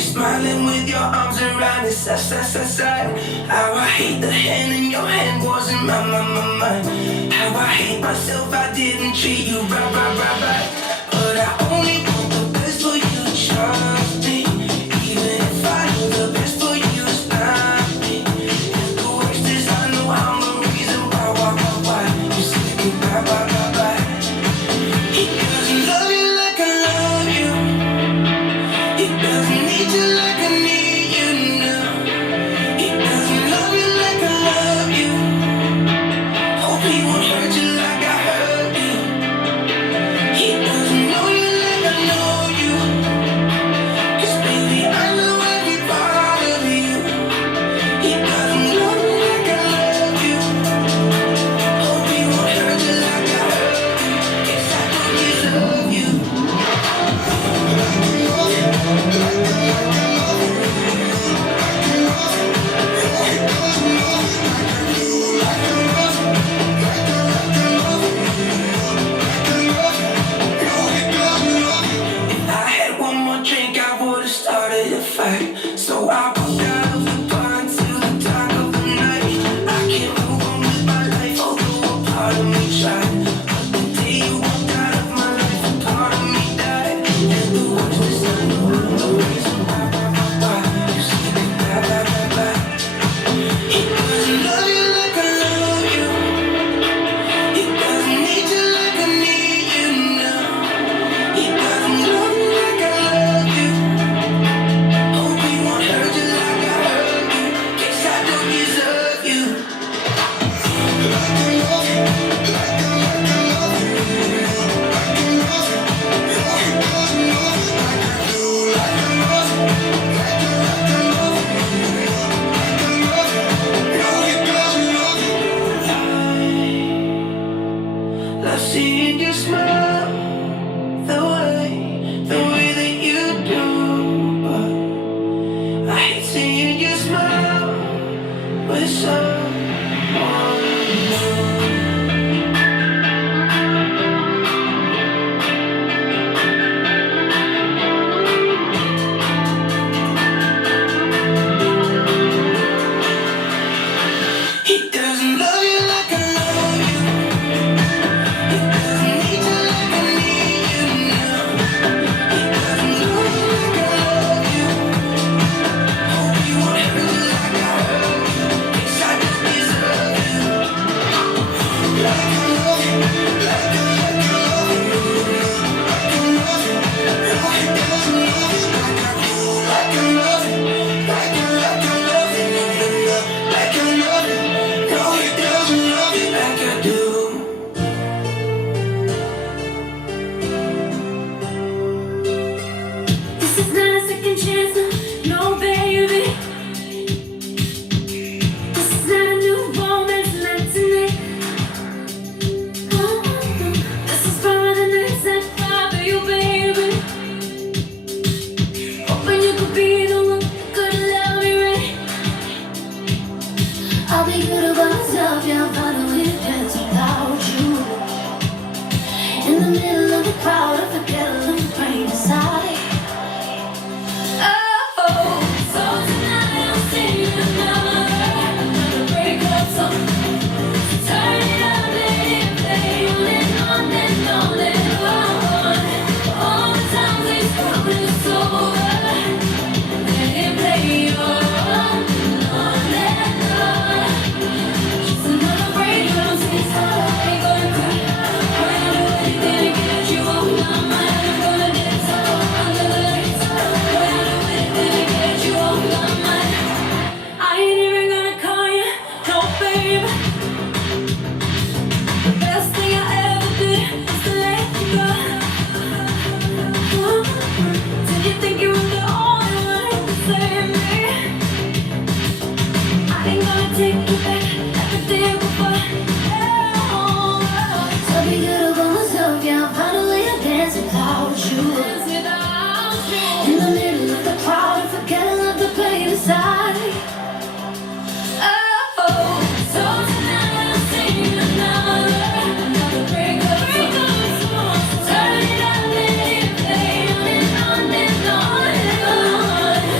Smiling with your arms around his side. How I hate the hand in your hand wasn't mine. How I hate myself, I didn't treat you right. But I only want the best for you, trust me. Even if I know the best for you is not me. And the worst is I know I'm the reason why you say goodbye. He doesn't love you like I love you. He doesn't need you like I need you now. He doesn't love you like I love you. Hope he won't hurt you like I hurt you. He doesn't know you like I know you. 'Cause baby, I know every part of you. He doesn't love you like I love you. Hope he won't hurt you like I hurt you. 'Cause I don't deserve you. So I walked out of the bar until the dark of the night. I can't move on with my life, although a part of me tried. But the day you walked out of my life, a part of me died. And the worst is I know I'm the reason why you say goodbye. He doesn't love you like I love you. He doesn't need you like I need you now. He doesn't love you like I love you. Hope he won't hurt you like I hurt you. Guess I don't deserve you. Love seeing you smile the way that you do, but I hate seeing you smile with someone new. He doesn't love you like I love you. He doesn't need you like I need you now. He doesn't love you like I love you. Hope he won't hurt you like I hurt you. Guess I don't deserve you. Like I love you, like I love you. Like I love you, no he doesn't love you like I do. Like I love you, like I love you. Like I love you, no he doesn't love you like I do. This is not a second chance, no, baby. This is not a new romance, not tonight. This is for the nights that bother you, baby. Hoping you could be the one who could love me right. I'll be good about myself, yeah, I'm fine with dance without you. In the middle of the crowd, I forget a little pain inside. Oh, so tonight I'm singing another breakup song. Turn it up, let it play on and on and on and on. All the times it's coming, it's over. Let it play on and on. Just another breakup song. Ain't gonna cry. When I do anything to get you off my mind, I'm gonna dance under the lights. When I do anything to get you off my mind, I ain't even gonna call you, no babe. The best thing I ever did is to let you go. Did you think you were the only one who could save me? I ain't gonna take you back like I did before. So be good about myself, yeah, I'm finally a dance without you. In the middle of the crowd, I forget I love the pain inside. Oh, so tonight I'm singing another breakup song. Turn it up, let it play on and on and on and on.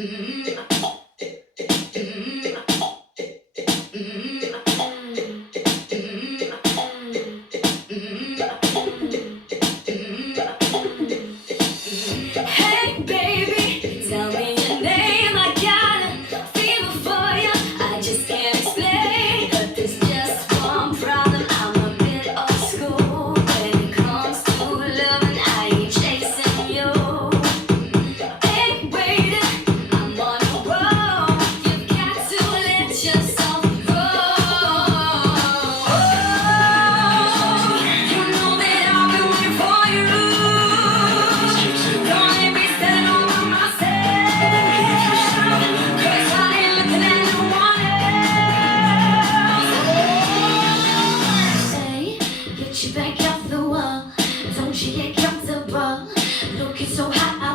Hey baby, tell me your name. I got a fever for you. I just can't explain, but there's just one problem. I'm a bit old school when it comes to loving. I ain't chasing you. Ain't waiting, I'm on a roll. You've got to let yourself go. You know that I've been waiting for you. Don't let me stand all by myself. 'Cause I ain't looking at no one else. Say, get your back off the wall. Don't you get comfortable? Looking so hot.